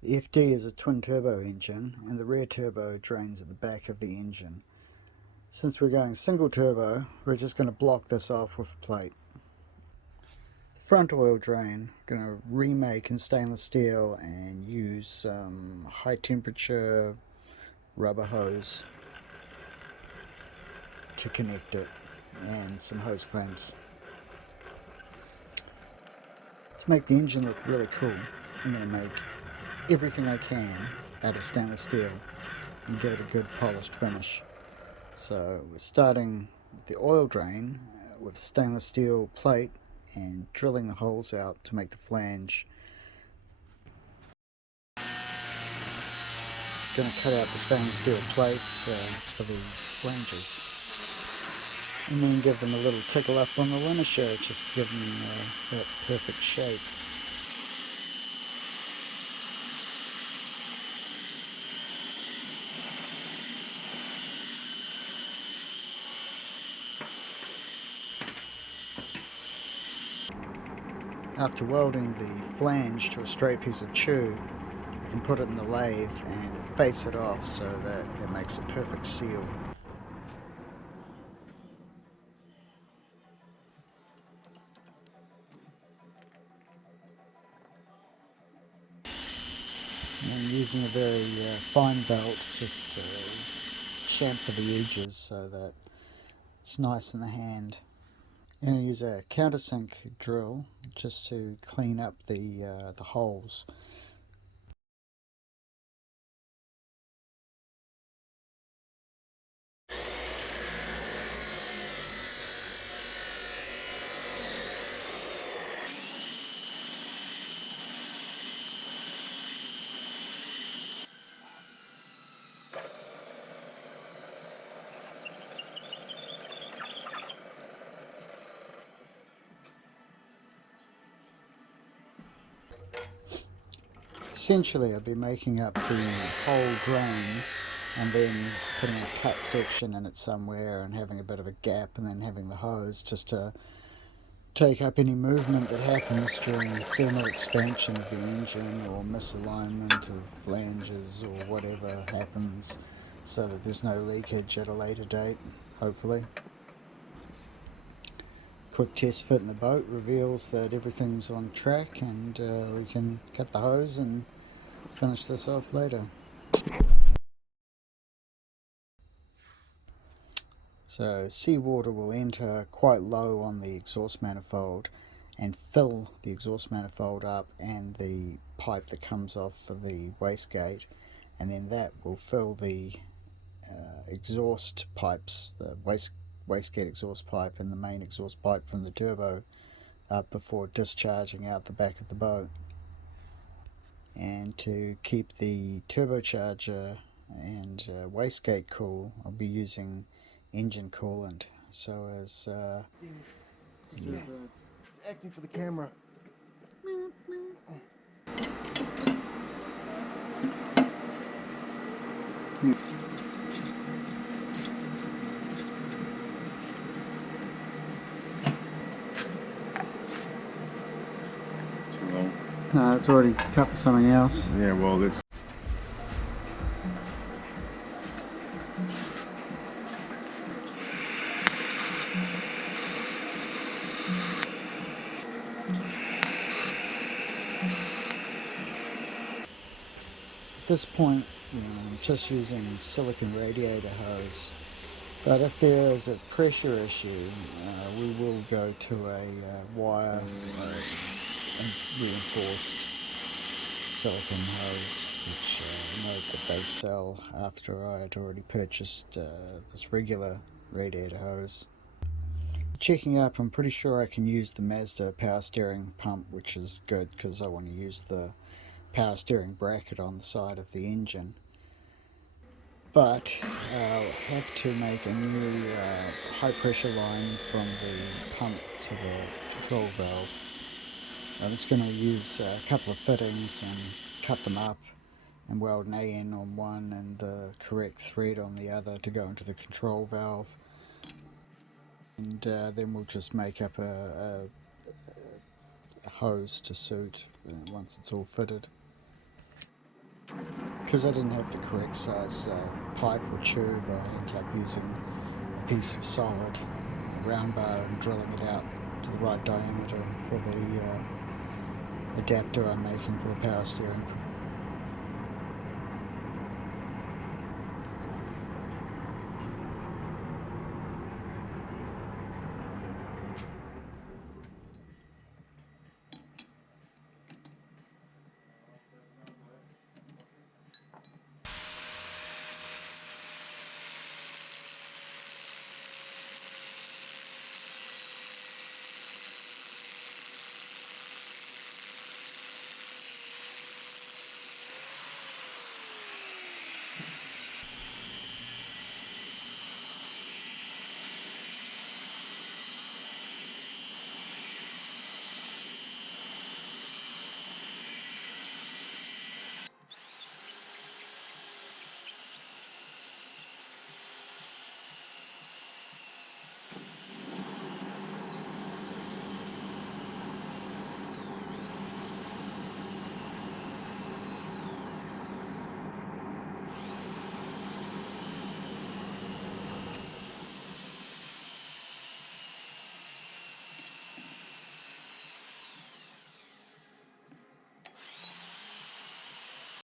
The FD is a twin turbo engine and the rear turbo drains at the back of the engine. Since we're going single turbo, we're just going to block this off with a plate. The front oil drain, going to remake in stainless steel and use some high temperature rubber hose to connect it and some hose clamps. To make the engine look really cool, I'm going to make everything I can out of stainless steel and give it a good polished finish. So we're starting with the oil drain with stainless steel plate and drilling the holes out to make the flange. Going to cut out the stainless steel plates for the flanges and then give them a little tickle up on the winner shirt just to give them that perfect shape. After welding the flange to a straight piece of tube, you can put it in the lathe and face it off so that it makes a perfect seal. And using a very fine belt just to chamfer the edges so that it's nice in the hand. And I use a countersink drill just to clean up the holes. Essentially I'll be making up the whole drain and then putting a cut section in it somewhere and having a bit of a gap and then having the hose just to take up any movement that happens during thermal expansion of the engine or misalignment of flanges or whatever happens so that there's no leakage at a later date, hopefully. Quick test fit in the boat reveals that everything's on track and we can cut the hose and finish this off later. So seawater will enter quite low on the exhaust manifold and fill the exhaust manifold up and the pipe that comes off for the wastegate, and then that will fill the exhaust pipes, the wastegate exhaust pipe and the main exhaust pipe from the turbo up before discharging out the back of the boat. And to keep the turbocharger and wastegate cool, I'll be using engine coolant. So as yeah. Acting for the camera. No, it's already cut for something else. Yeah, well, it's At this point, I'm just using silicon radiator hose. But if there is a pressure issue, we will go to a wire reinforced silicon hose, which I know that they sell after I had already purchased this regular radiator hose. Checking up, I'm pretty sure I can use the Mazda power steering pump, which is good because I want to use the power steering bracket on the side of the engine. But I'll have to make a new high pressure line from the pump to the control valve. I'm just going to use a couple of fittings and cut them up and weld an AN on one and the correct thread on the other to go into the control valve. And then we'll just make up a hose to suit once it's all fitted. Because I didn't have the correct size pipe or tube, I ended up using a piece of solid round bar and drilling it out to the right diameter for the adapter I'm making for the power steering.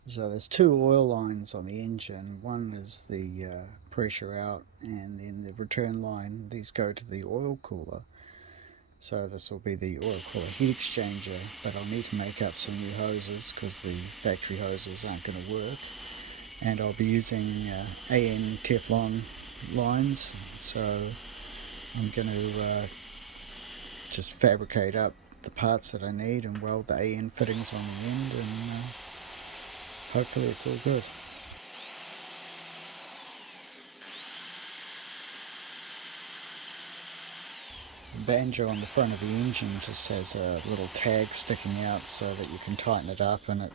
So there's two oil lines on the engine. One is the pressure out, and then the return line. These go to the oil cooler. So this will be the oil cooler heat exchanger, but I'll need to make up some new hoses because the factory hoses aren't going to work. And I'll be using AN Teflon lines. So I'm going to just fabricate up the parts that I need and weld the AN fittings on the end, and hopefully it's all good. The banjo on the front of the engine just has a little tag sticking out so that you can tighten it up, and it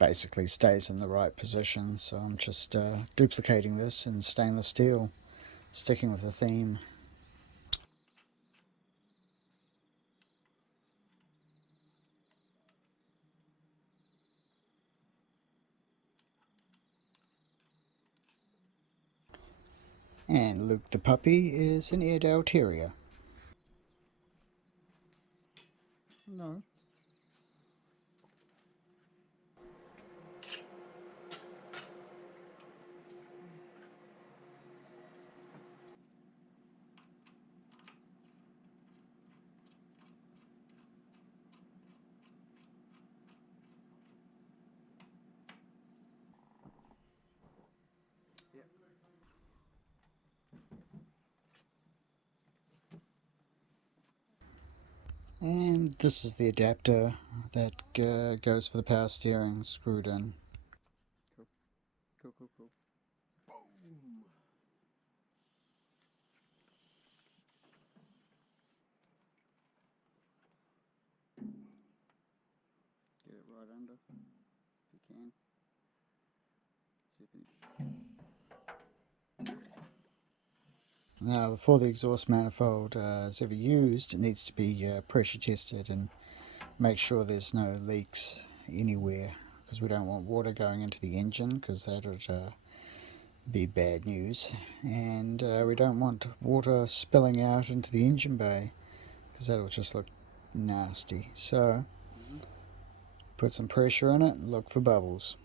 basically stays in the right position. So I'm just duplicating this in stainless steel, sticking with the theme. And Luke the puppy is an Airedale Terrier. No. And this is the adapter that goes for the power steering, screwed in. Cool. Get it right under, if you can. Now, before the exhaust manifold is ever used, it needs to be pressure tested and make sure there's no leaks anywhere, because we don't want water going into the engine, because that would be bad news. And we don't want water spilling out into the engine bay, because that'll just look nasty. So put some pressure in it and look for bubbles.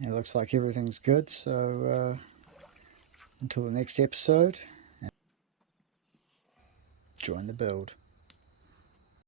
It looks like everything's good, so until the next episode, join the build.